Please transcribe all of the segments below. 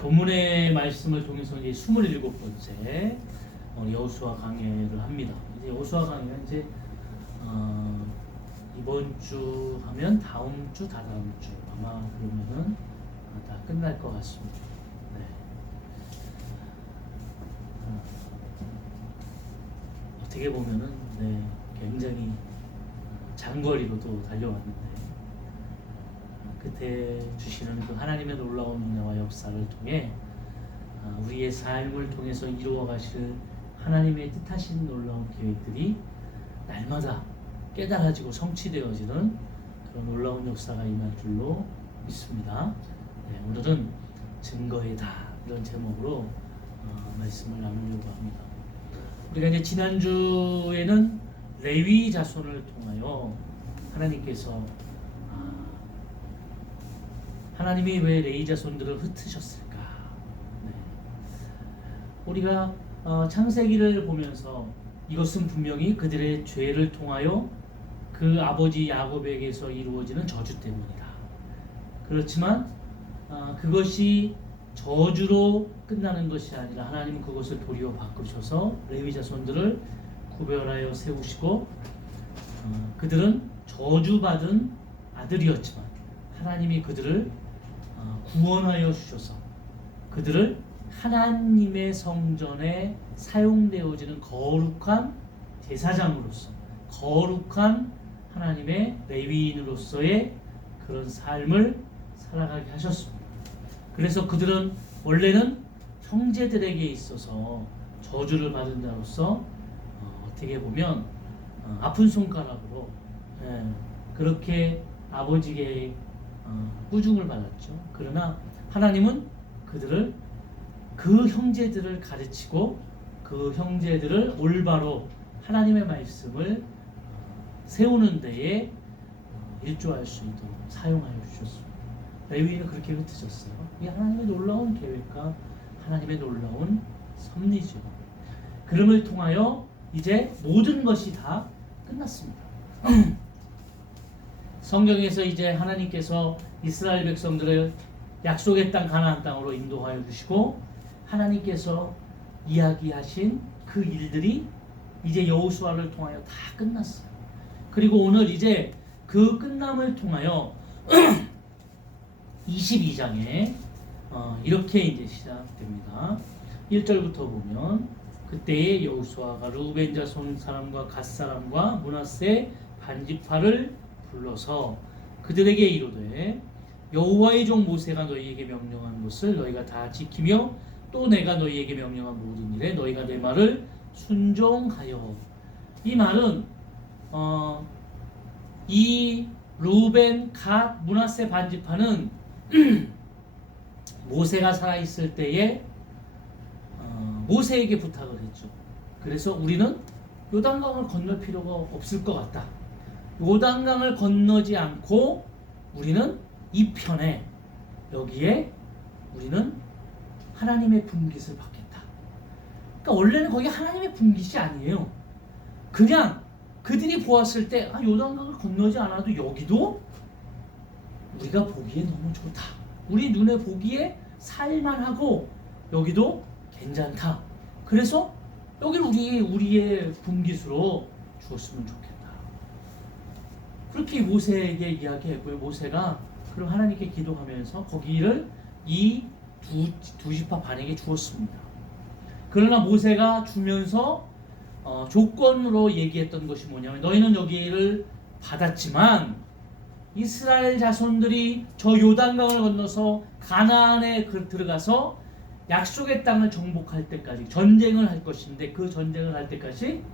본문의 말씀을 통해서 이제 27번째 여호수아 강해를 합니다. 이제 여호수아 강해는 이제 이번 주 하면 다음 주, 다다음 주 아마 그러면은 다 끝날 것 같습니다. 네. 어떻게 보면은 네, 굉장히 장거리로도 달려왔는데 그때 주시는 그 하나님의 놀라운 은혜와 역사를 통해 우리의 삶을 통해서 이루어 가실 하나님의 뜻하신 놀라운 계획들이 날마다 깨달아지고 성취되어지는 그런 놀라운 역사가 임할 줄로 믿습니다. 네, 오늘은 증거이다 이런 제목으로 말씀을 나누려고 합니다. 우리가 이제 지난주에는 레위 자손을 통하여 하나님께서 하나님이 왜 레위 자손들을 흩으셨을까? 네. 우리가 창세기를 보면서 이것은 분명히 그들의 죄를 통하여 그 아버지 야곱에게서 이루어지는 저주 때문이다. 그렇지만 그것이 저주로 끝나는 것이 아니라 하나님은 그것을 도리어 바꾸셔서 레위 자손들을 구별하여 세우시고 그들은 저주받은 아들이었지만 하나님이 그들을 구원하여 주셔서 그들을 하나님의 성전에 사용되어지는 거룩한 제사장으로서 거룩한 하나님의 레위인으로서의 그런 삶을 살아가게 하셨습니다. 그래서 그들은 원래는 형제들에게 있어서 저주를 받은 자로서 어떻게 보면 아픈 손가락으로 그렇게 아버지에게 꾸중을 받았죠. 그러나 하나님은 그들을 그 형제들을 가르치고 그 형제들을 올바로 하나님의 말씀을 세우는 데에 일조할 수 있도록 사용하여 주셨습니다. 레위인은 그렇게 흩어졌어요. 이 하나님의 놀라운 계획과 하나님의 놀라운 섭리죠. 그름을 통하여 이제 모든 것이 다 끝났습니다. 성경에서 이제 하나님께서 이스라엘 백성들을 약속의 땅 가나안 땅으로 인도하여 주시고 하나님께서 이야기하신 그 일들이 이제 여호수아를 통하여 다 끝났어요. 그리고 오늘 이제 그 끝남을 통하여 22장에 이렇게 이제 시작됩니다. 1절부터 보면 그때의 여호수아가 루벤 자손 사람과 갓 사람과 므낫세 반지파를 불러서 그들에게 이르되 여호와의 종 모세가 너희에게 명령한 것을 너희가 다 지키며 또 내가 너희에게 명령한 모든 일에 너희가 내 말을 순종하여. 이 말은 이 루벤, 갓, 므낫세 반지파는 모세가 살아있을 때에 모세에게 부탁을 했죠. 그래서 우리는 요단강을 건널 필요가 없을 것 같다. 요단강을 건너지 않고 우리는 이 편에 여기에 우리는 하나님의 분깃을 받겠다. 그러니까 원래는 거기 하나님의 분깃이 아니에요. 그냥 그들이 보았을 때 요단강을 건너지 않아도 여기도 우리가 보기에 너무 좋다. 우리 눈에 보기에 살만하고 여기도 괜찮다. 그래서 여기를 우리의 분깃으로 주었으면 좋겠다. 그렇게 모세에게 이야기했고요. 모세가 그럼 하나님께 기도하면서 거기를 이 두 지파 반에게 주었습니다. 그러나 모세가 주면서 조건으로 얘기했던 것이 뭐냐면 너희는 여기를 받았지만 이스라엘 자손들이 저 요단강을 건너서 가나안에 들어가서 약속의 땅을 정복할 때까지 전쟁을 할 것인데 그 전쟁을 할 때까지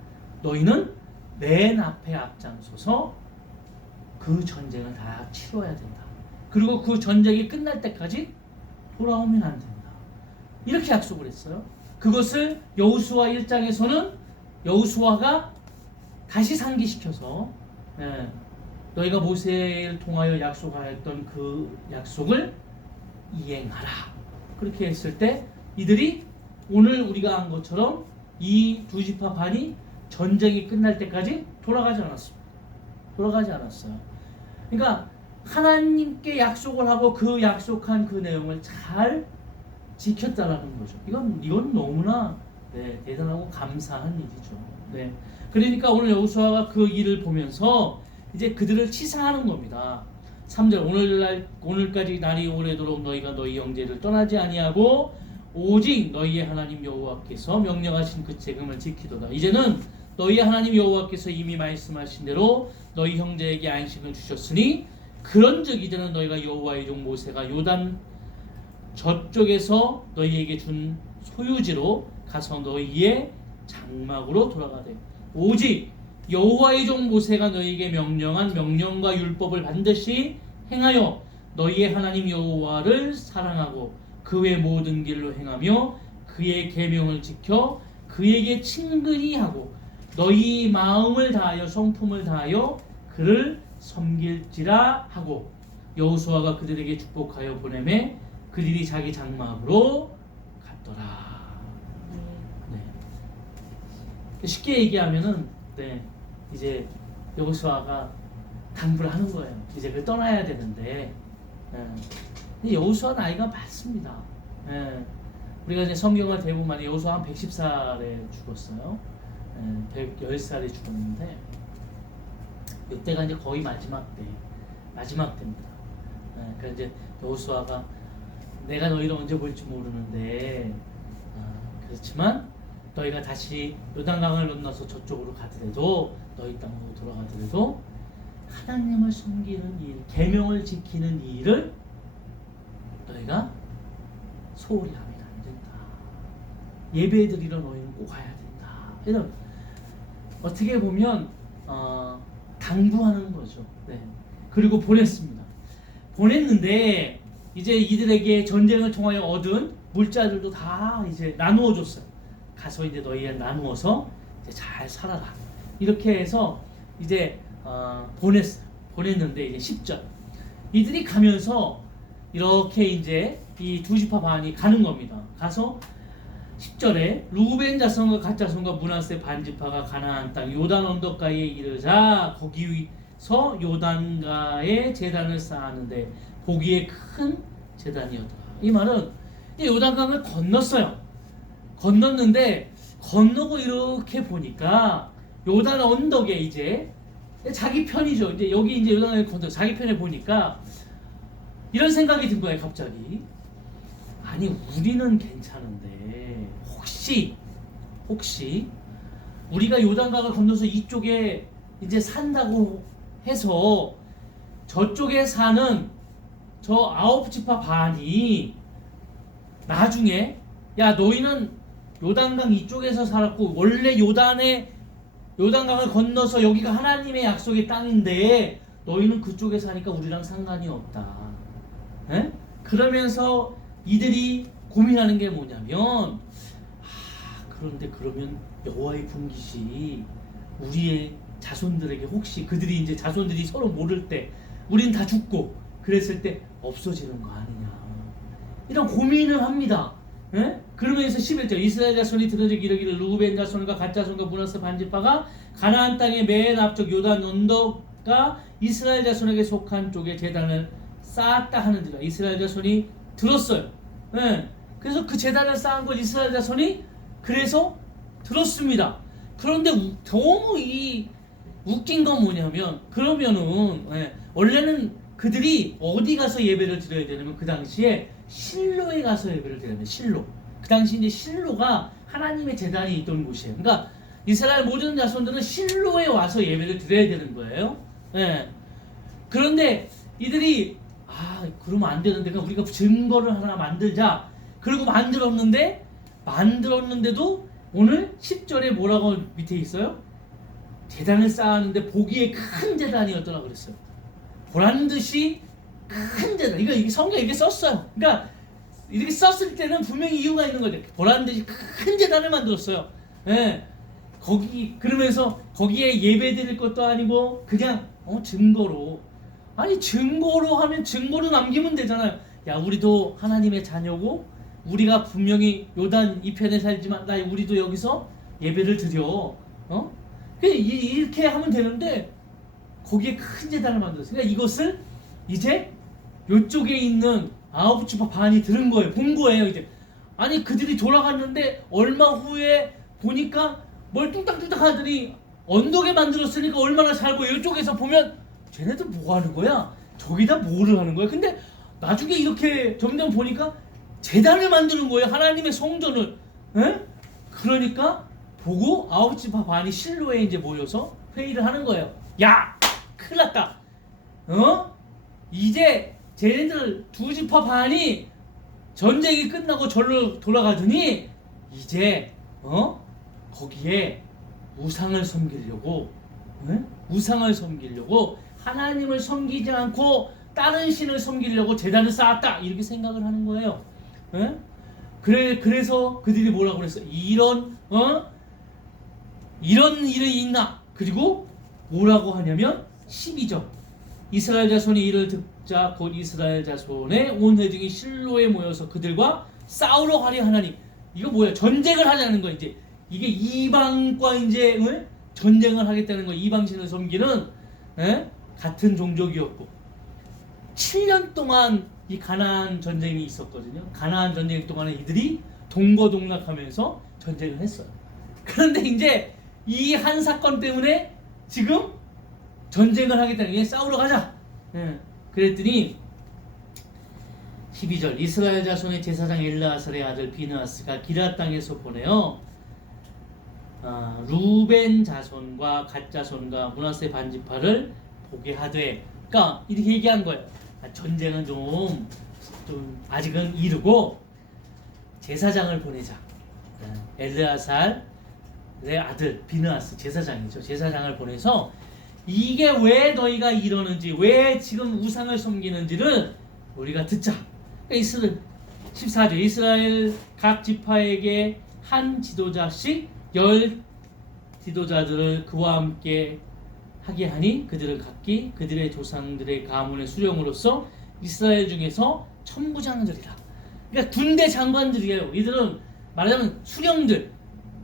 너희는 맨 앞에 앞장서서 그 전쟁을 다 치러야 된다. 그리고 그 전쟁이 끝날 때까지 돌아오면 안 된다. 이렇게 약속을 했어요. 그것을 여호수아 1장에서는 여호수아가 다시 상기시켜서 너희가 모세를 통하여 약속하였던 그 약속을 이행하라. 그렇게 했을 때 이들이 오늘 우리가 한 것처럼 이 두 지파 반이 전쟁이 끝날 때까지 돌아가지 않았습니다. 돌아가지 않았어요. 그러니까 하나님께 약속을 하고 그 약속한 그 내용을 잘 지켰다라는 거죠. 이건 너무나 대단하고 감사한 일이죠. 네. 그러니까 오늘 여호수아가 그 일을 보면서 이제 그들을 치사하는 겁니다. 3절 오늘까지 날이 오래도록 너희가 너희 형제를 떠나지 아니하고 오직 너희의 하나님 여호와께서 명령하신 그 책임을 지키도다. 이제는 너희 하나님 여호와께서 이미 말씀하신 대로 너희 형제에게 안식을 주셨으니 그런즉 이제는 너희가 여호와의 종 모세가 요단 저쪽에서 너희에게 준 소유지로 가서 너희의 장막으로 돌아가되 오직 여호와의 종 모세가 너희에게 명령한 명령과 율법을 반드시 행하여 너희의 하나님 여호와를 사랑하고 그의 모든 길로 행하며 그의 계명을 지켜 그에게 친근히 하고 너희 마음을 다하여 성품을 다하여 그를 섬길지라 하고 여호수아가 그들에게 축복하여 보내매 그들이 자기 장막으로 갔더라. 네. 쉽게 얘기하면은 이제 여호수아가 당부를 하는 거예요. 이제 그 떠나야 되는데 근데 여호수아 나이가 많습니다. 우리가 이제 성경을 대부분 많이 여호수아 한 110살에 죽었어요. 110살에 죽었는데 이때가 이제 거의 마지막 때입니다. 그러니까 이제 여호수아가 내가 너희를 언제 볼지 모르는데 그렇지만 너희가 다시 요단강을 건너서 저쪽으로 가더라도 너희 땅으로 돌아가더라도 하나님을 섬기는 일, 계명을 지키는 일을 너희가 소홀히 하면 안 된다. 예배드리러 너희는 꼭 가야 된다. 이런 어떻게 보면 당부하는 거죠. 그리고 보냈습니다. 보냈는데 이제 이들에게 전쟁을 통하여 얻은 물자들도 다 이제 나누어 줬어요. 가서 이제 너희에 나누어서 이제 잘 살아라. 이렇게 해서 이제 보냈는데 이제 10절 이들이 가면서 이렇게 이제 이 두 지파 반이 가는 겁니다. 가서 10절에 루벤 자손과 갓 자손과 므낫세 반 지파가 가나안 땅 요단 언덕가에 이르자 거기서 요단가에 제단을 쌓았는데 보기에 큰 제단이었더라. 이 말은 요단강을 건넜어요. 건넜는데 건너고 이렇게 보니까 요단 언덕에 이제 자기 편이죠. 이제 여기 이제 요단강을 건너 자기 편에 보니까 이런 생각이 든 거예요. 갑자기 아니 우리는 괜찮은데 혹시 우리가 요단강을 건너서 이쪽에 이제 산다고 해서 저쪽에 사는 저 9지파 반이 나중에 야 너희는 요단강 이쪽에서 살았고 원래 요단강을 건너서 여기가 하나님의 약속의 땅인데 너희는 그쪽에 사니까 우리랑 상관이 없다. 그러면서 이들이 고민하는 게 뭐냐면 그런데 그러면 여호와의 분깃이 우리의 자손들에게 혹시 그들이 이제 자손들이 서로 모를 때 우린 다 죽고 그랬을 때 없어지는 거 아니냐 이런 고민을 합니다. 그러면서 11절 이스라엘 자손이 들으되 이르기를 루벤 자손과 갓 자손과 므낫세 반 지파가 가나안 땅의 맨 앞쪽 요단 언덕과 이스라엘 자손에게 속한 쪽에 제단을 쌓았다 하는지라. 이스라엘 자손이 들었어요. 그래서 그 제단을 쌓은 걸 이스라엘 자손이 그래서 들었습니다. 그런데 너무 이 웃긴 건 뭐냐면 그러면은 원래는 그들이 어디 가서 예배를 드려야 되냐면 그 당시에 실로에 가서 예배를 드려야 돼요. 실로. 그 당시 이제 실로가 하나님의 제단이 있던 곳이에요. 그러니까 이스라엘 모든 자손들은 실로에 와서 예배를 드려야 되는 거예요. 그런데 이들이 그러면 안 되는데 그러니까 우리가 증거를 하나 만들자. 그리고 만들었는데도 오늘 10절에 뭐라고 밑에 있어요? 제단을 쌓았는데 보기에 큰 제단이었더라 그랬어요. 보란 듯이 큰 제단. 이거 성경에 이렇게 썼어요. 그러니까 이렇게 썼을 때는 분명히 이유가 있는 거죠. 보란 듯이 큰 제단을 만들었어요. 그러면서 거기에 예배 드릴 것도 아니고 그냥 증거로. 아니 증거로 하면 증거로 남기면 되잖아요. 야 우리도 하나님의 자녀고 우리가 분명히 요단 이편에 살지만 우리도 여기서 예배를 드려. 이렇게 하면 되는데 거기에 큰 제단을 만들었어요. 그러니까 이것을 이제 요쪽에 있는 9지파 반이 들은 거예요. 본 거예요. 이제 아니 그들이 돌아갔는데 얼마 후에 보니까 뭘 뚝딱뚝딱 하더니 언덕에 만들었으니까 얼마나 살고 이쪽에서 보면 쟤네들 뭐 하는 거야? 저기다 뭐를 하는 거야? 근데 나중에 이렇게 점점 보니까 제단을 만드는 거예요. 하나님의 성전을. 에? 그러니까 보고 9시 반이 실로에 이제 모여서 회의를 하는 거예요. 야! 큰일 났다. 이제 쟤네들 2지파 반이 전쟁이 끝나고 절로 돌아가더니 이제 거기에 우상을 섬기려고 우상을 섬기려고 하나님을 섬기지 않고 다른 신을 섬기려고 제단을 쌓았다 이렇게 생각을 하는 거예요. 그래서 그들이 뭐라고 그랬어요? 이런 일이 있나? 그리고 뭐라고 하냐면 12절 이스라엘 자손이 이를 듣자 곧 이스라엘 자손의 온 회중이 실로에 모여서 그들과 싸우러 가려 하나니 이거 뭐야? 전쟁을 하자는 거 이제 이게 이방과 이제 전쟁을 하겠다는 거. 이방신을 섬기는 같은 종족이었고 7년 동안 이 가나안 전쟁이 있었거든요. 가나안 전쟁 동안에 이들이 동거동락하면서 전쟁을 했어요. 그런데 이제 이 한 사건 때문에 지금 전쟁을 하겠다는 게 싸우러 가자. 그랬더니 12절 이스라엘 자손의 제사장 엘르아살의 아들 비느하스가 기럇 땅에서 보내어 루벤 자손과 갓 자손과 므낫세 반지파를 보게 하되, 그러니까 이렇게 얘기한 거예요. 전쟁은 좀 아직은 이르고 제사장을 보내자. 엘르아살의 아들 비느하스 제사장이죠. 제사장을 보내서 이게 왜 너희가 이러는지, 왜 지금 우상을 섬기는지를 우리가 듣자. 그러니까 14절 이스라엘 각 지파에게 한 지도자씩 10 지도자들을 그와 함께 하게 하니 그들을 각기 그들의 조상들의 가문의 수령으로서 이스라엘 중에서 천부장들이라. 그러니까 군대 장관들이에요. 이들은 말하자면 수령들,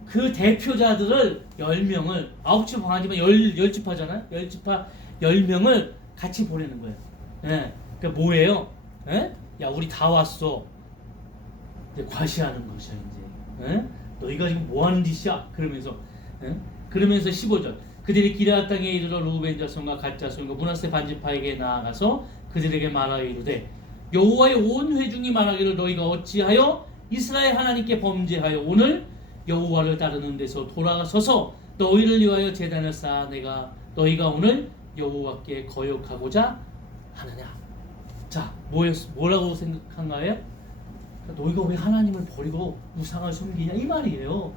그 대표자들을 10명을 9지파 아니면 10지파잖아요. 10지파 10명을 같이 보내는 거예요. 그러니까 뭐예요? 야 우리 다 왔어. 이제 과시하는 것이야 이제. 너희가 지금 뭐 하는 짓이야? 그러면서 15절 그들이 기럇 땅에 이르러 루벤 자손과 갓 자손과 므낫세 반지파에게 나아가서 그들에게 말하여 이르되 여호와의 온 회중이 말하기를 너희가 어찌하여 이스라엘 하나님께 범죄하여 오늘 여호와를 따르는 데서 돌아서서 너희를 위하여 제단을 쌓아 너희가 오늘 여호와께 거역하고자 하느냐. 자, 뭐라고 생각한가요? 너희가 왜 하나님을 버리고 우상을 섬기냐 이 말이에요.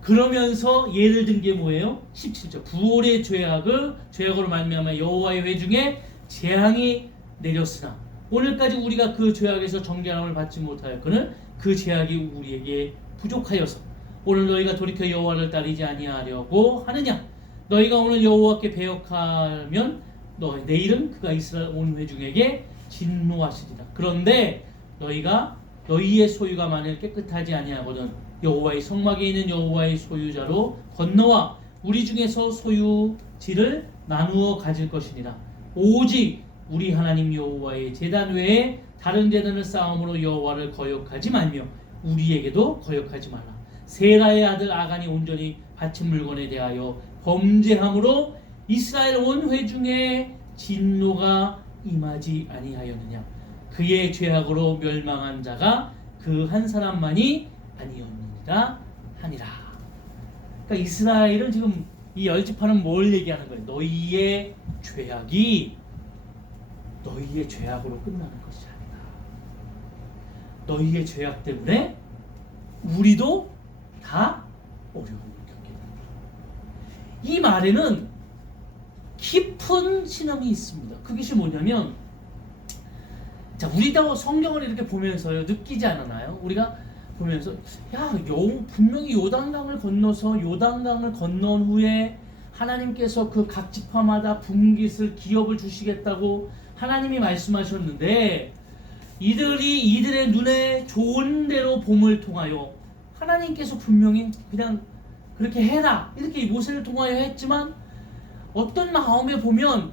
그러면서 예를 든 게 뭐예요? 17절 부올의 죄악으로 말미암아 여호와의 회중에 재앙이 내렸으나 오늘까지 우리가 그 죄악에서 정죄함을 받지 못하였거늘 그 죄악이 우리에게 부족하여서 오늘 너희가 돌이켜 여호와를 따르지 아니하려고 하느냐. 너희가 오늘 여호와께 배역하면 내일은 그가 이스라엘 온 회중에게 진노하시리라. 그런데 너희의 소유가 만일 깨끗하지 아니하거든 여호와의 성막에 있는 여호와의 소유자로 건너와 우리 중에서 소유지를 나누어 가질 것이니라. 오직 우리 하나님 여호와의 제단 외에 다른 제단을 쌓음으로 여호와를 거역하지 말며 우리에게도 거역하지 말라. 세라의 아들 아간이 온전히 바친 물건에 대하여 범죄함으로 이스라엘 온 회중에 진노가 임하지 아니하였느냐. 그의 죄악으로 멸망한 자가 그 한 사람만이 아니었느니라 하니라. 그러니까 이스라엘은 지금 이 10지파는 뭘 얘기하는 거예요? 너희의 죄악이 너희의 죄악으로 끝나는 것이 아니다. 너희의 죄악 때문에 우리도 다 어려움을 겪게 된다. 이 말에는 깊은 신앙이 있습니다. 그것이 뭐냐면, 자, 우리도 성경을 이렇게 보면서요 느끼지 않았나요? 우리가 보면서 분명히 요단강을 건너서 요단강을 건넌 후에 하나님께서 그 각 지파마다 분깃을 기업을 주시겠다고 하나님이 말씀하셨는데 이들의 눈에 좋은 대로 봄을 통하여 하나님께서 분명히 그냥 그렇게 해라 이렇게 모세를 통하여 했지만 어떤 마음에 보면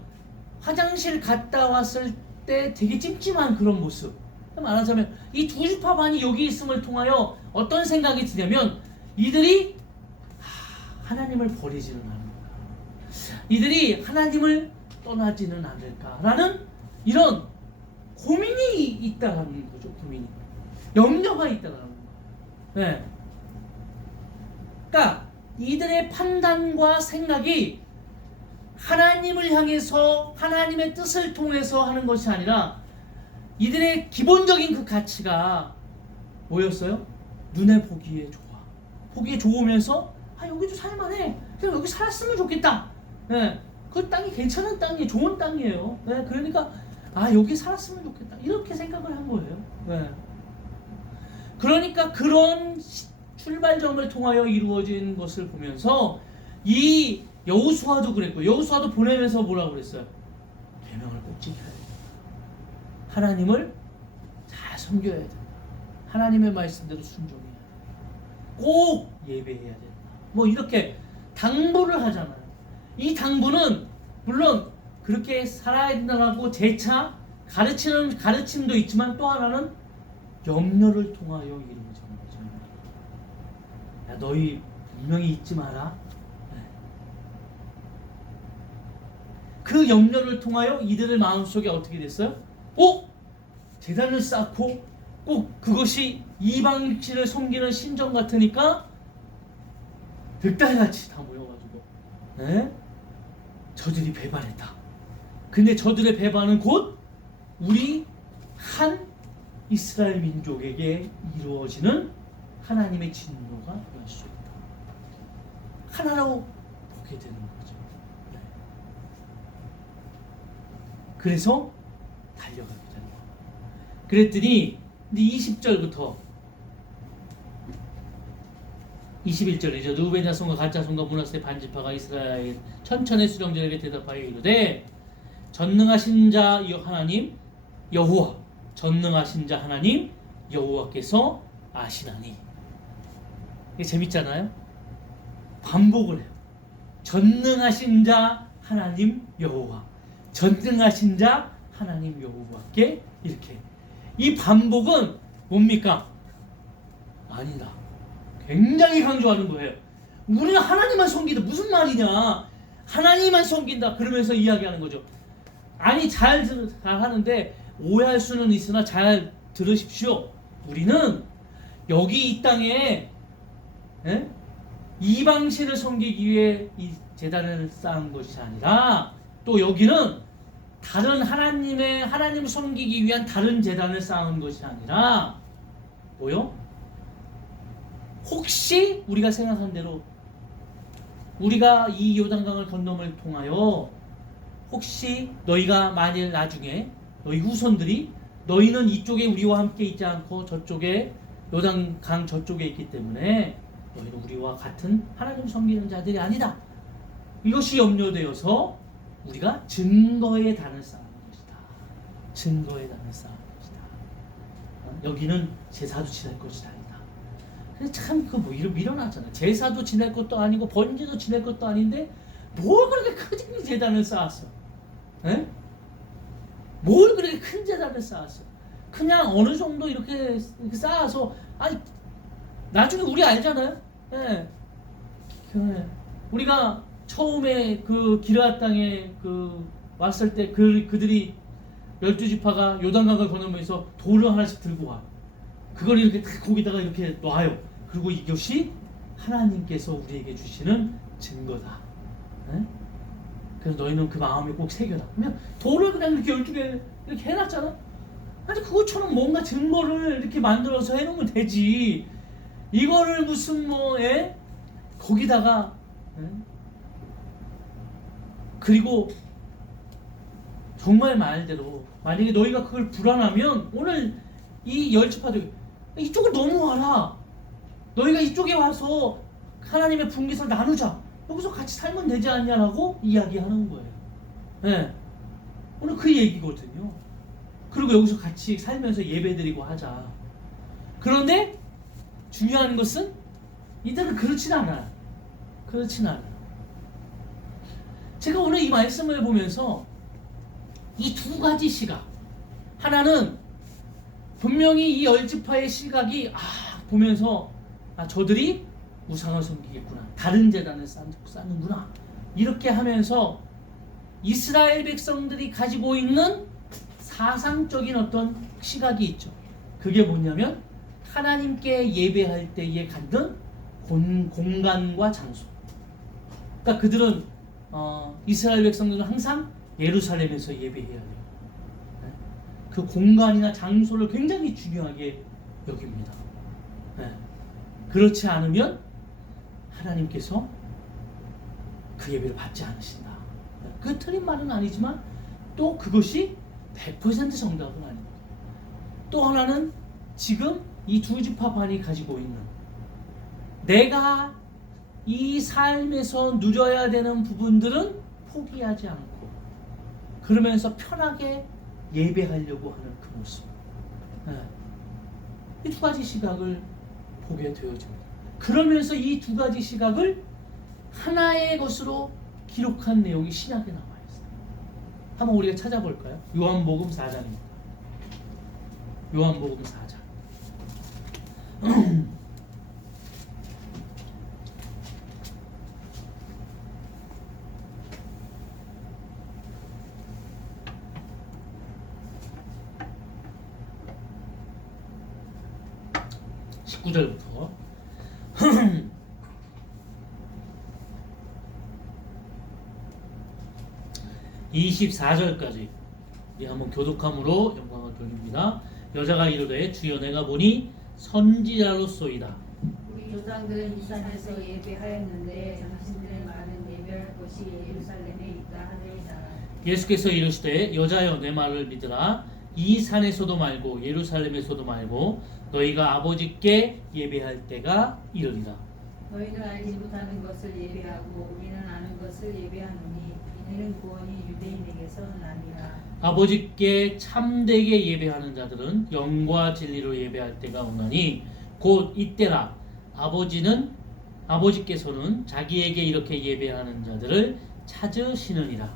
화장실 갔다 왔을 때 되게 찜찜한 그런 모습, 말하자면 이 두 지파 반이 여기 있음을 통하여 어떤 생각이 드냐면 이들이 하나님을 버리지는 않을까, 이들이 하나님을 떠나지는 않을까라는 이런 고민이 있다라는 거죠. 고민이, 염려가 있다라는 거예요. 네. 그러니까 이들의 판단과 생각이 하나님을 향해서 하나님의 뜻을 통해서 하는 것이 아니라 이들의 기본적인 그 가치가 뭐였어요? 눈에 보기에 좋아. 보기에 좋으면서 여기도 살만해. 그냥 여기 살았으면 좋겠다. 네. 그 땅이 괜찮은 땅이에요. 좋은 땅이에요. 네. 그러니까 여기 살았으면 좋겠다. 이렇게 생각을 한 거예요. 네. 그러니까 그런 출발점을 통하여 이루어진 것을 보면서 이 여호수아도 그랬고, 여호수아도 보내면서 뭐라고 그랬어요? 계명을 꼭 지켜야 된다. 하나님을 잘 섬겨야 된다. 하나님의 말씀대로 순종해야 된다. 꼭 예배해야 된다. 뭐 이렇게 당부를 하잖아요. 이 당부는 물론 그렇게 살아야 된다고 재차 가르치는 가르침도 있지만 또 하나는 염려를 통하여 이루어지는 거죠. 야, 너희 분명히 잊지 마라. 그 염려를 통하여 이들의 마음속에 어떻게 됐어요? 제단을 쌓고 꼭 그것이 이방신을 섬기는 신전 같으니까 득달같이 다 모여가지고 저들이 배반했다. 근데 저들의 배반은 곧 우리 한 이스라엘 민족에게 이루어지는 하나님의 진노가 될 수 있다. 하나로 보게 되는 거죠. 그래서 달려가게 되는 거예요. 그랬더니 20절부터 21절이죠. 르우벤 자손과 갓 자손과 므낫세 반지파가 이스라엘 천천의 수령들에게 대답하여 이르되 전능하신 자 하나님 여호와, 전능하신 자 하나님 여호와께서 아시나니. 이게 재밌잖아요. 반복을 해요. 전능하신 자 하나님 여호와, 전능하신 자 하나님 여호와께, 이렇게. 이 반복은 뭡니까? 아니다. 굉장히 강조하는 거예요. 우리는 하나님만 섬긴다. 무슨 말이냐? 하나님만 섬긴다. 그러면서 이야기하는 거죠. 아니, 잘 하는데 오해할 수는 있으나 잘 들으십시오. 우리는 여기 이 땅에 이방신을 섬기기 위해 이 제단을 쌓은 것이 아니라, 또 여기는 다른 하나님을 섬기기 위한 다른 제단을 쌓은 것이 아니라 뭐요? 혹시 우리가 생각한 대로 우리가 이 요단강을 건너을 통하여 혹시 너희가 만일 나중에 너희 후손들이, 너희는 이쪽에 우리와 함께 있지 않고 저쪽에 요단강 저쪽에 있기 때문에 너희는 우리와 같은 하나님 섬기는 자들이 아니다. 이것이 염려되어서 우리가 증거의 단을 쌓는 것이다. 증거의 단을 쌓는 것이다. 여기는 제사도 지낼 것이 아니다. 참 밀어놨잖아. 제사도 지낼 것도 아니고 번제도 지낼 것도 아닌데 뭘 그렇게 큰 제단을 쌓았어? 뭘 그렇게 큰 제단을 쌓았어? 그냥 어느 정도 이렇게 쌓아서, 나중에 우리 알잖아요. 우리가 처음에 그 기르앗 땅에 왔을 때 그들이 12지파가 요단강을 건너면서 돌을 하나씩 들고 와. 그걸 이렇게 거기다가 이렇게 놔요. 그리고 이것이 하나님께서 우리에게 주시는 증거다. 그래서 너희는 그 마음에 꼭 새겨라. 그러면 돌을 그냥 이렇게 12개 이렇게 해놨잖아. 아니, 그것처럼 뭔가 증거를 이렇게 만들어서 해놓으면 되지. 이거를 무슨 거기다가 그리고 정말 말대로 만약에 너희가 그걸 불안하면 오늘 이 10지파들 이쪽을 넘어와라. 너희가 이쪽에 와서 하나님의 분깃을 나누자. 여기서 같이 살면 되지 않냐라고 이야기하는 거예요. 오늘 그 얘기거든요. 그리고 여기서 같이 살면서 예배드리고 하자. 그런데 중요한 것은 이들은 그렇진 않아요. 그렇진 않아요. 제가 오늘 이 말씀을 보면서 이 두 가지 시각, 하나는 분명히 이 열지파의 시각이 보면서 저들이 우상을 섬기겠구나, 다른 제단을 쌓는구나, 이렇게 하면서 이스라엘 백성들이 가지고 있는 사상적인 어떤 시각이 있죠. 그게 뭐냐면 하나님께 예배할 때에 갖는 공간과 장소. 그러니까 그들은 이스라엘 백성들은 항상 예루살렘에서 예배해야 돼요. 그 공간이나 장소를 굉장히 중요하게 여깁니다. 그렇지 않으면 하나님께서 그 예배를 받지 않으신다. 그 틀린 말은 아니지만 또 그것이 100% 정답은 아닙니다. 또 하나는 지금 이 두 지파 반이 가지고 있는, 내가 이 삶에서 누려야 되는 부분들은 포기하지 않고 그러면서 편하게 예배하려고 하는 그 모습. 이 두 가지 시각을 보게 되어집니다. 그러면서 이 두 가지 시각을 하나의 것으로 기록한 내용이 신약에 나와 있어요. 한번 우리가 찾아볼까요? 요한복음 4장입니다. 요한복음 4장. 19절부터 24절까지 한번 교독함으로 영광을 돌립니다. 여자가 이르되 주여 내가 보니 선지자로소이다. 우리 조상들은 이 산에서 예배하였는데 당신들의 말은 예배할 곳이 예루살렘에 있다 하느니라. 예수께서 이르시되 여자여 내 말을 믿으라. 이 산에서도 말고 예루살렘에서도 말고 너희가 아버지께 예배할 때가 이르리라. 너희는 알지 못하는 것을 예배하고 우리는 아는 것을 예배하노니 이는 구원이 유대인에게서 나니라. 아버지께 참되게 예배하는 자들은 영과 진리로 예배할 때가 오나니 곧 이때라. 아버지께서는 자기에게 이렇게 예배하는 자들을 찾으시느니라.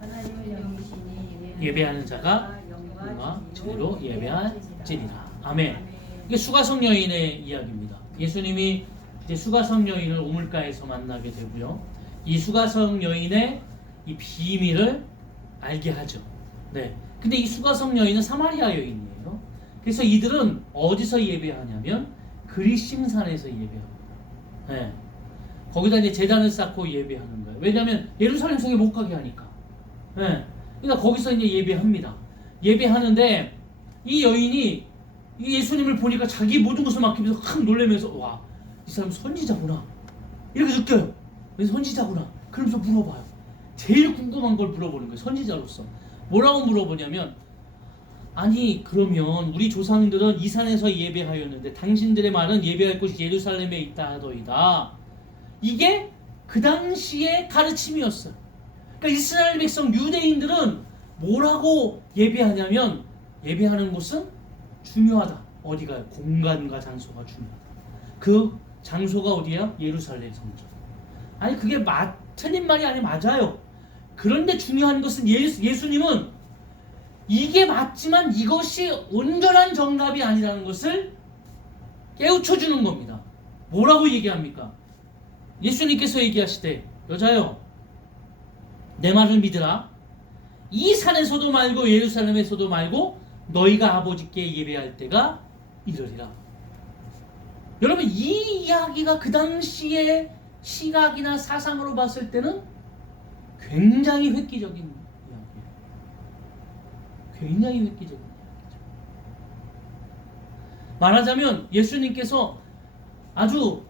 하나님은 영이시니 예배하는 자가 영과 진리로 예배할지니라. 아멘. 이게 수가성 여인의 이야기입니다. 예수님이 이제 수가성 여인을 우물가에서 만나게 되고요. 이 수가성 여인의 이 비밀을 알게 하죠. 네. 근데 이 수가성 여인은 사마리아 여인이에요. 그래서 이들은 어디서 예배하냐면 그리심산에서 예배합니다. 네. 거기다 이제 제단을 쌓고 예배하는 거예요. 왜냐하면 예루살렘 성에 못 가게 하니까. 네. 그러니까 거기서 이제 예배합니다. 예배하는데 이 여인이 이 예수님을 보니까 자기 모든 것을 맡기면서 확 놀라면서 와, 이 사람 선지자구나 이렇게 느껴요. 선지자구나. 그러면서 물어봐요. 제일 궁금한 걸 물어보는 거예요. 선지자로서 뭐라고 물어보냐면, 아니 그러면 우리 조상들은 이 산에서 예배하였는데 당신들의 말은 예배할 곳이 예루살렘에 있다 하더이다. 이게 그 당시의 가르침이었어요. 그러니까 이스라엘 백성 유대인들은 뭐라고 예배하냐면, 예배하는 곳은 중요하다. 어디가? 공간과 장소가 중요하다. 그 장소가 어디야? 예루살렘 성전. 아니 그게 틀린 말이 아니 맞아요. 그런데 중요한 것은 예수님은 이게 맞지만 이것이 온전한 정답이 아니라는 것을 깨우쳐 주는 겁니다. 뭐라고 얘기합니까? 예수님께서 얘기하시되 여자여 내 말을 믿으라. 이 산에서도 말고 예루살렘에서도 말고 너희가 아버지께 예배할 때가 이르리라. 여러분 이 이야기가 그 당시의 시각이나 사상으로 봤을 때는 굉장히 획기적인 이야기예요. 굉장히 획기적인 이야기죠. 말하자면 예수님께서 아주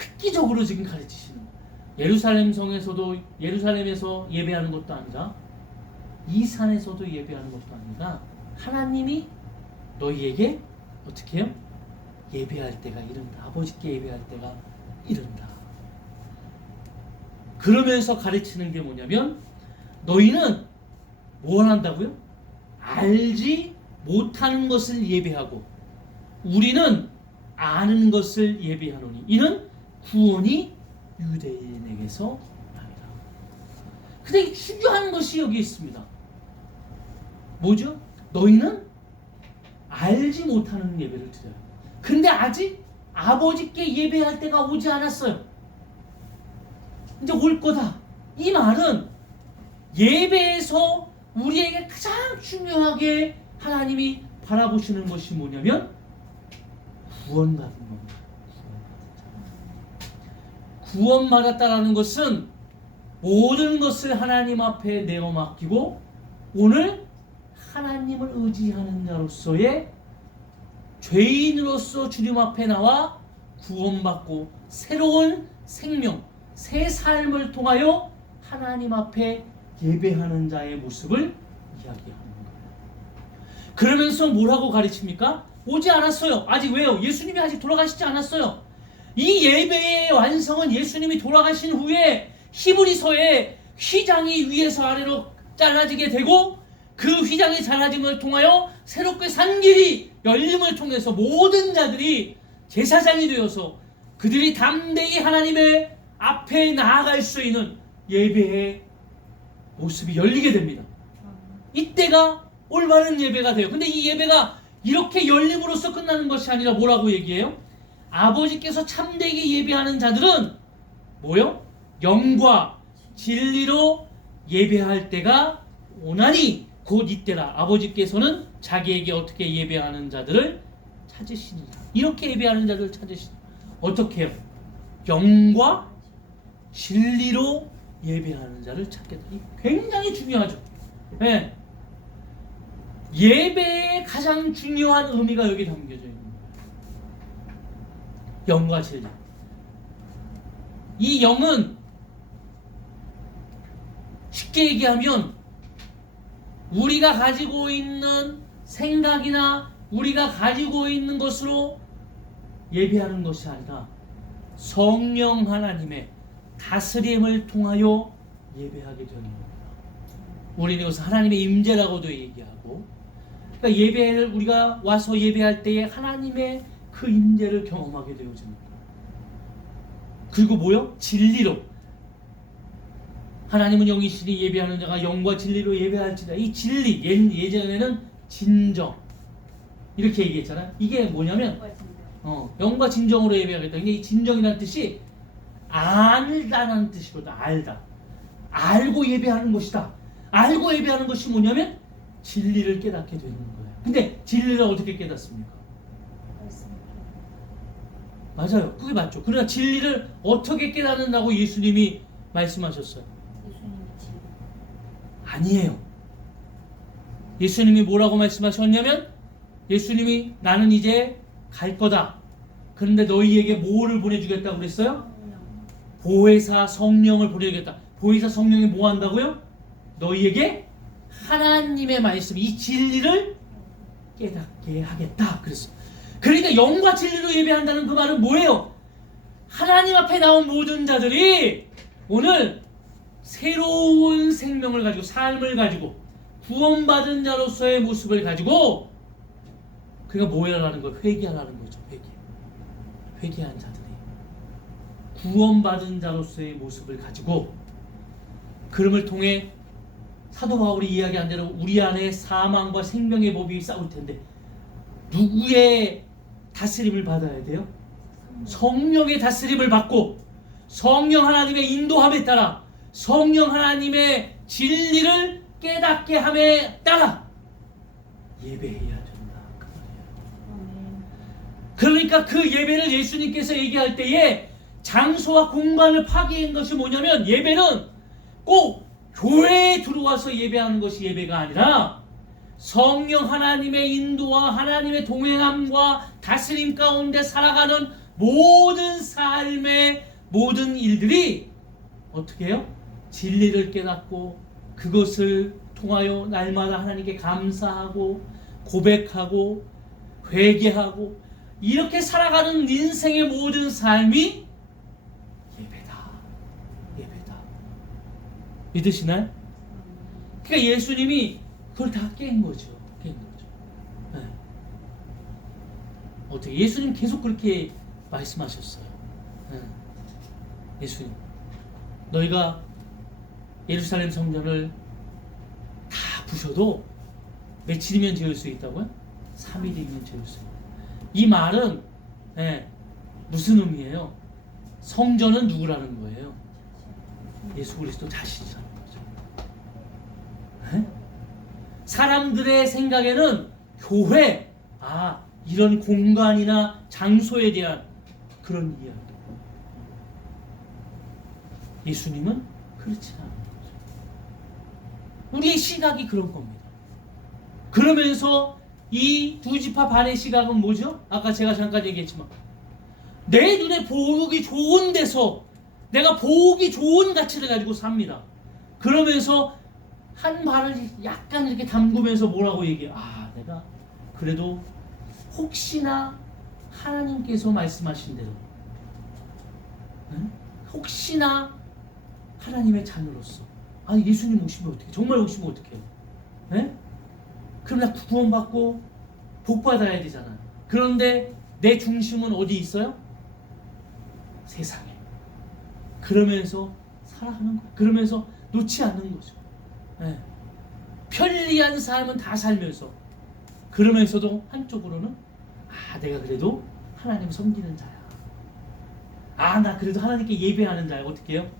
획기적으로 지금 가르치시는 거예요. 예루살렘 성에서도 예루살렘에서 예배하는 것도 아니라 이 산에서도 예배하는 것도 아니라 하나님이 너희에게 어떻게 해요? 예배할 때가 이른다. 아버지께 예배할 때가 이른다. 그러면서 가르치는 게 뭐냐면, 너희는 뭘 한다고요? 알지 못하는 것을 예배하고 우리는 아는 것을 예배하노니 이는 구원이 유대인에게서 나니라. 근데 중요한 것이 여기 있습니다. 뭐죠? 너희는 알지 못하는 예배를 드려요. 근데 아직 아버지께 예배할 때가 오지 않았어요. 이제 올 거다. 이 말은 예배에서 우리에게 가장 중요하게 하나님이 바라보시는 것이 뭐냐면 구원받은 겁니다. 구원받았다라는 것은 모든 것을 하나님 앞에 내어 맡기고 오늘 하나님을 의지하는 자로서의 죄인으로서 주님 앞에 나와 구원받고 새로운 생명, 새 삶을 통하여 하나님 앞에 예배하는 자의 모습을 이야기하는 거예요. 그러면서 뭐라고 가르칩니까? 오지 않았어요. 아직 왜요? 예수님이 아직 돌아가시지 않았어요. 이 예배의 완성은 예수님이 돌아가신 후에 히브리서에 휘장이 위에서 아래로 잘라지게 되고 그 휘장이 잘라짐을 통하여 새롭게 산 길이 열림을 통해서 모든 자들이 제사장이 되어서 그들이 담대히 하나님의 앞에 나아갈 수 있는 예배의 모습이 열리게 됩니다. 이때가 올바른 예배가 돼요. 근데 이 예배가 이렇게 열림으로써 끝나는 것이 아니라 뭐라고 얘기해요? 아버지께서 참되게 예배하는 자들은 뭐요? 영과 진리로 예배할 때가 오나니 곧 이때라. 아버지께서는 자기에게 어떻게 예배하는 자들을 찾으시니라. 이렇게 예배하는 자들을 찾으시니라. 어떻게 해요? 영과 진리로 예배하는 자를 찾겠다. 굉장히 중요하죠. 네. 예배의 가장 중요한 의미가 여기 담겨져 있는 거예요. 영과 진리. 이 영은 쉽게 얘기하면 우리가 가지고 있는 생각이나 우리가 가지고 있는 것으로 예배하는 것이 아니라 성령 하나님의 다스림을 통하여 예배하게 되는 겁니다. 우리는 여기서 하나님의 임재라고도 얘기하고, 그러니까 예배를 우리가 와서 예배할 때에 하나님의 그 임재를 경험하게 되어집니다. 그리고 뭐요? 진리로. 하나님은 영이시니 예배하는 자가 영과 진리로 예배할지다. 이 진리, 예전에는 진정 이렇게 얘기했잖아요. 이게 뭐냐면 영과 진정으로 예배하겠다. 근데 이 진정이라는 뜻이 알다라는 뜻이거든. 알다. 알고 예배하는 것이다. 알고 예배하는 것이 뭐냐면 진리를 깨닫게 되는 거예요. 근데 진리를 어떻게 깨닫습니까? 맞아요. 그게 맞죠. 그러나 진리를 어떻게 깨닫는다고 예수님이 말씀하셨어요? 아니에요. 예수님이 뭐라고 말씀하셨냐면 예수님이 나는 이제 갈 거다. 그런데 너희에게 뭐를 보내주겠다고 그랬어요? 보혜사 성령을 보내주겠다. 보혜사 성령이 뭐 한다고요? 너희에게 하나님의 말씀, 이 진리를 깨닫게 하겠다. 그랬어요. 그러니까 영과 진리로 예배한다는 그 말은 뭐예요? 하나님 앞에 나온 모든 자들이 오늘 새로운 생명을 가지고 삶을 가지고 구원받은 자로서의 모습을 가지고 그가 뭐라는 거예요? 회개하라는 거죠. 회개한 자들이 구원받은 자로서의 모습을 가지고 그름을 통해 사도 바울이 이야기한 대로 우리 안에 사망과 생명의 법이 싸울 텐데 누구의 다스림을 받아야 돼요? 성령의 다스림을 받고 성령 하나님의 인도함에 따라 성령 하나님의 진리를 깨닫게 함에 따라 예배해야 된다. 그 말이에요. 그러니까 그 예배를 예수님께서 얘기할 때에 장소와 공간을 파괴한 것이 뭐냐면 예배는 꼭 교회에 들어와서 예배하는 것이 예배가 아니라 성령 하나님의 인도와 하나님의 동행함과 다스림 가운데 살아가는 모든 삶의 모든 일들이 어떻게 해요? 진리를 깨닫고 그것을 통하여 날마다 하나님께 감사하고 고백하고 회개하고 이렇게 살아가는 인생의 모든 삶이 예배다. 믿으시나요? 그러니까 예수님이 그걸 다 깬 거죠. 네. 어떻게 예수님 계속 그렇게 말씀하셨어요. 네. 예수님, 너희가 예루살렘 성전을 다 부셔도 며칠이면 지을 수 있다고요? 3일이 있는 제루살렘. 이 말은 무슨 의미예요? 성전은 누구라는 거예요? 예수 그리스도 자신이라는 거죠. 사람들의 생각에는 교회, 이런 공간이나 장소에 대한 그런 이야기. 예수님은 그렇지 않아요. 우리의 시각이 그런 겁니다. 그러면서 이 두 지파 반의 시각은 뭐죠? 아까 제가 잠깐 얘기했지만 내 눈에 보기 좋은 데서 내가 보기 좋은 가치를 가지고 삽니다. 그러면서 한 발을 약간 이렇게 담그면서 뭐라고 얘기해? 내가 그래도 혹시나 하나님께서 말씀하신 대로 혹시나 하나님의 자녀로서 예수님 오시면 어떡해? 정말 오시면 어떡해요? 그럼 나 구원받고 복받아야 되잖아요. 그런데 내 중심은 어디 있어요? 세상에. 그러면서 살아가는 거예요. 그러면서 놓지 않는 거죠. 편리한 삶은 다 살면서 그러면서도 한쪽으로는 내가 그래도 하나님 섬기는 자야. 나 그래도 하나님께 예배하는 자야. 어떻게 해요?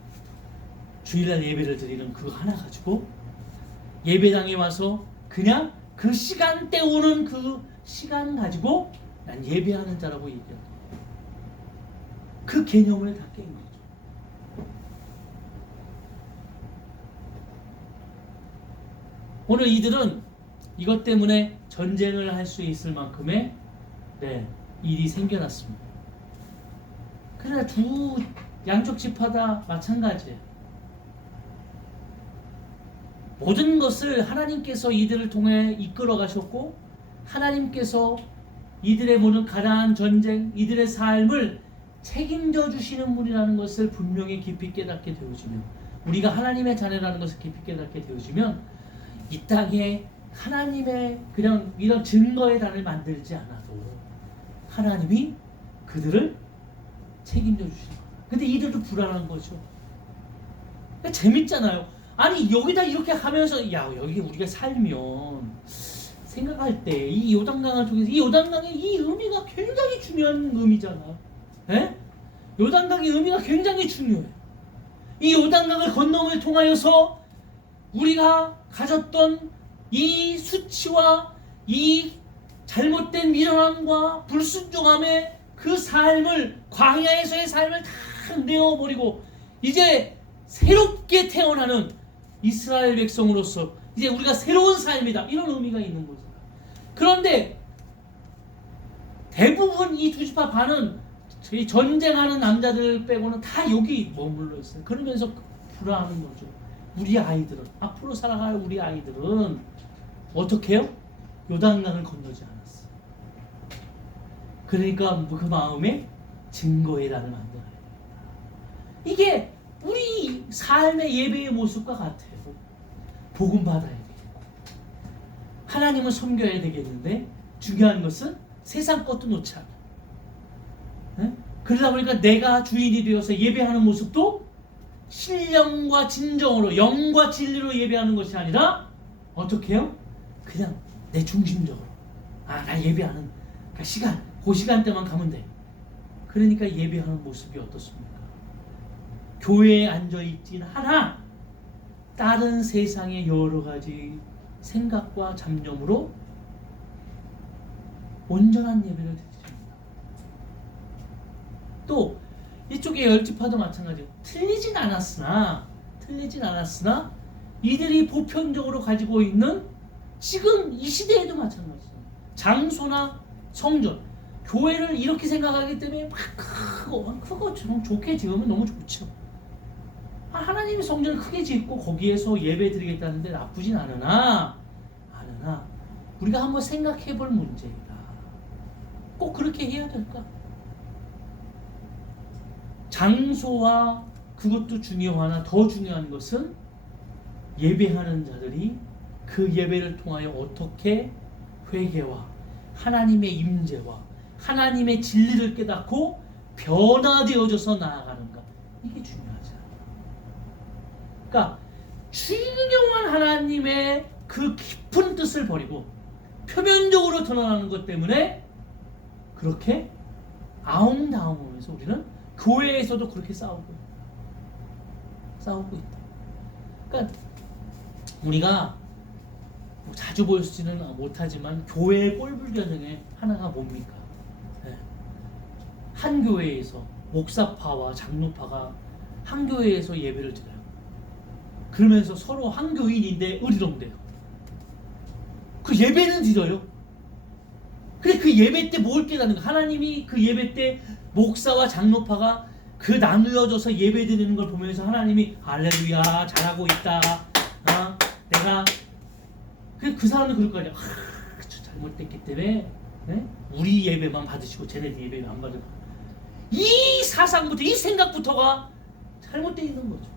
주일날 예배를 드리는 그거 하나 가지고 예배당에 와서 그냥 그 시간 때우는 그 시간 가지고 난 예배하는 자라고 얘기해요. 그 개념을 다 깬 거죠. 오늘 이들은 이것 때문에 전쟁을 할 수 있을 만큼의 일이 생겨났습니다. 그러나 두 양쪽 지파다 마찬가지예요. 모든 것을 하나님께서 이들을 통해 이끌어 가셨고 하나님께서 이들의 모든 가나안 전쟁, 이들의 삶을 책임져 주시는 분이라는 것을 분명히 깊이 깨닫게 되어지면 우리가 하나님의 자녀라는 것을 깊이 깨닫게 되어지면 이 땅에 하나님의 그냥 이런 증거의 단을 만들지 않아도 하나님이 그들을 책임져 주시는 거예요. 근데 이들도 불안한 거죠. 재밌잖아요. 여기다 이렇게 하면서 여기 우리가 살면 생각할 때 이 요단강을 통해서 이 요단강의 이 의미가 굉장히 중요한 의미잖아요. 요단강의 의미가 굉장히 중요해요. 이 요단강을 건너음을 통하여서 우리가 가졌던 이 수치와 이 잘못된 미련함과 불순종함의 그 삶을 광야에서의 삶을 다 내어버리고 이제 새롭게 태어나는 이스라엘 백성으로서 이제 우리가 새로운 삶이다 이런 의미가 있는 거죠. 그런데 대부분 이 두 지파 반은 전쟁하는 남자들 빼고는 다 여기 머물러 있어요. 그러면서 불안한 거죠. 우리 아이들은 앞으로 살아갈 우리 아이들은 어떻게 해요? 요단강을 건너지 않았어요. 그러니까 그 마음에 증거의 단을 만들어야 됩니다. 이게 우리 삶의 예배의 모습과 같아요. 복음 받아야 돼요. 하나님을 섬겨야 되겠는데 중요한 것은 세상 것도 놓지 않아. 그러다 보니까 내가 주인이 되어서 예배하는 모습도 신령과 진정으로 영과 진리로 예배하는 것이 아니라 어떻게 해요? 그냥 내 중심적으로 나 예배하는 그 시간, 그 시간대만 가면 돼. 그러니까 예배하는 모습이 어떻습니까? 교회에 앉아있진 않아. 다른 세상의 여러 가지 생각과 잡념으로 온전한 예배를 드립니다. 또 이쪽의 열지파도 마찬가지예요. 틀리진 않았으나 이들이 보편적으로 가지고 있는 지금 이 시대에도 마찬가지예요. 장소나 성전, 교회를 이렇게 생각하기 때문에 막 크고 좀 좋게 지으면 너무 좋죠. 하나님의 성전을 크게 짓고 거기에서 예배 드리겠다는데 나쁘진 않으나 우리가 한번 생각해 볼 문제이다. 꼭 그렇게 해야 될까? 장소와 그것도 중요하나 더 중요한 것은 예배하는 자들이 그 예배를 통하여 어떻게 회개와 하나님의 임재와 하나님의 진리를 깨닫고 변화되어져서 나아가는가, 이게 중요하지 않아요. 그러니까 중요한 하나님의 그 깊은 뜻을 버리고 표면적으로 드러나는 것 때문에 그렇게 아웅다웅하면서 우리는 교회에서도 그렇게 싸우고 있다. 그러니까 우리가 뭐 자주 보지는 못하지만 교회의 꼴불견 하나가 뭡니까? 네. 한 교회에서 목사파와 장로파가 한 교회에서 예배를 드려요. 그러면서 서로 한 교인인데 의리롱대요. 그 예배는 드려요. 근데 그 예배 때 뭘 깨닫는 거야? 하나님이 그 예배 때 목사와 장로파가 그 나누어져서 예배 드리는 걸 보면서 하나님이 할렐루야 잘하고 있다. 내가 그 사람은 그럴 거 아니야. 저 잘못됐기 때문에 네? 우리 예배만 받으시고 쟤네들 예배 안 받을 거야. 이 사상부터 이 생각부터가 잘못되어 있는 거죠.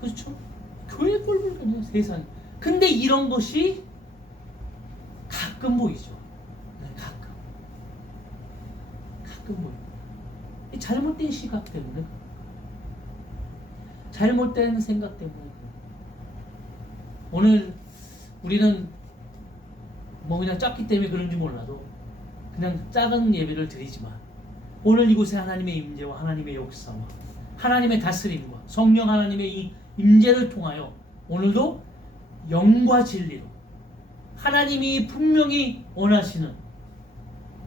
그렇죠? 교회 꼴불견이에요 세상. 근데 이런 것이 가끔 보이죠. 네, 가끔 보여요. 잘못된 시각 때문에, 잘못된 생각 때문에. 오늘 우리는 뭐 그냥 작기 때문에 그런지 몰라도 그냥 작은 예배를 드리지만 오늘 이곳에 하나님의 임재와 하나님의 역사와 하나님의 다스림과 성령 하나님의 이 임재를 통하여 오늘도 영과 진리로 하나님이 분명히 원하시는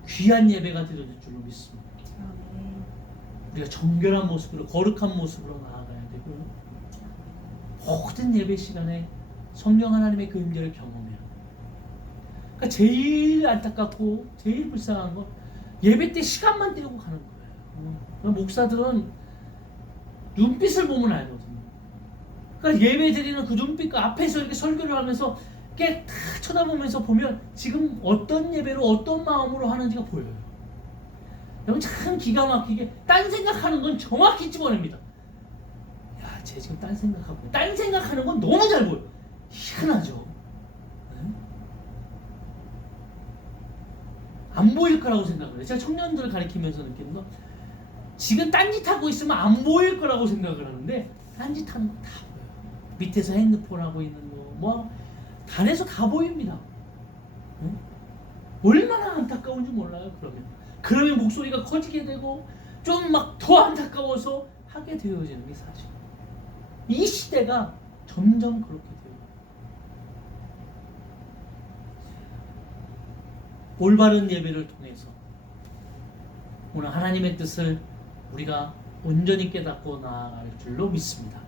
귀한 예배가 드려질 줄로 믿습니다. 우리가 정결한 모습으로 거룩한 모습으로 나아가야 되고요. 모든 예배 시간에 성령 하나님의 그 임재를 경험해야 돼요. 그러니까 제일 안타깝고 제일 불쌍한 건 예배 때 시간만 때우고 가는 거예요. 목사들은 눈빛을 보면 알거든요. 그러니까 예배 드리는 그 눈빛 앞에서 이렇게 설교를 하면서 이렇게 다 쳐다보면서 보면 지금 어떤 예배로 어떤 마음으로 하는지가 보여요. 여러분 참 기가 막히게 딴 생각하는 건 정확히 집어냅니다. 야, 쟤 지금 딴 생각하고 딴 생각하는 건 너무 잘 보여. 희한하죠. 네? 안 보일 거라고 생각을 해요. 제가 청년들을 가리키면서 느끼는 건 지금 딴짓하고 있으면 안 보일 거라고 생각을 하는데 딴짓하는 거 다 보여요. 밑에서 핸드폰 하고 있는 거 뭐 단에서 다 보입니다. 네? 얼마나 안타까운지 몰라요. 그러면 목소리가 커지게 되고 좀 막 더 안타까워서 하게 되어지는 게 사실. 이 시대가 점점 그렇게 돼요. 올바른 예배를 통해서 오늘 하나님의 뜻을 우리가 온전히 깨닫고 나아갈 줄로 믿습니다.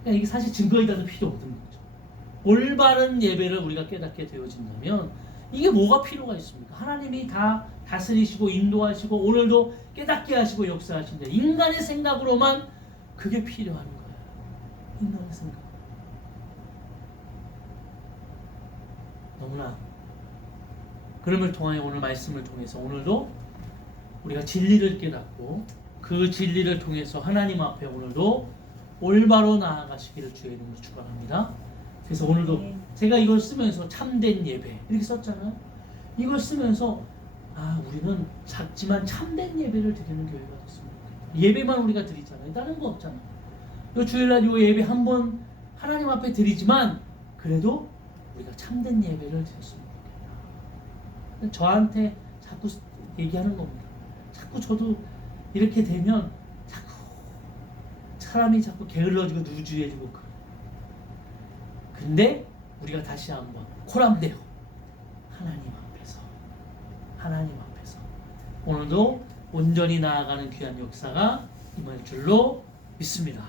그러니까 이게 사실 증거이다도 필요 없는 거죠. 올바른 예배를 우리가 깨닫게 되어진다면 이게 뭐가 필요가 있습니까? 하나님이 다 다스리시고 인도하시고 오늘도 깨닫게 하시고 역사하신다. 인간의 생각으로만 그게 필요한 거예요. 인간의 생각. 너무나 그럼을 통하여 오늘 말씀을 통해서 오늘도 우리가 진리를 깨닫고 그 진리를 통해서 하나님 앞에 오늘도 올바로 나아가시기를 주의 이름으로 축원합니다. 그래서 오늘도 제가 이걸 쓰면서 참된 예배 이렇게 썼잖아요. 이걸 쓰면서 우리는 작지만 참된 예배를 드리는 교회가 됐습니다. 예배만 우리가 드리잖아요. 다른 거 없잖아요. 이 주일날 요 예배 한번 하나님 앞에 드리지만 그래도 우리가 참된 예배를 드렸습니다. 저한테 자꾸 얘기하는 겁니다. 자꾸 저도 이렇게 되면 자꾸 사람이 자꾸 게을러지고 누주해지고 그래요. 근데 우리가 다시 한번 코람대요. 하나님 앞에서 오늘도 온전히 나아가는 귀한 역사가 임할 줄로 믿습니다.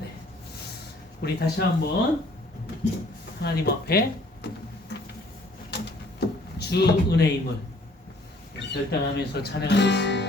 네. 우리 다시 한번 하나님 앞에 주 은혜임을 결단하면서 찬양하겠습니다.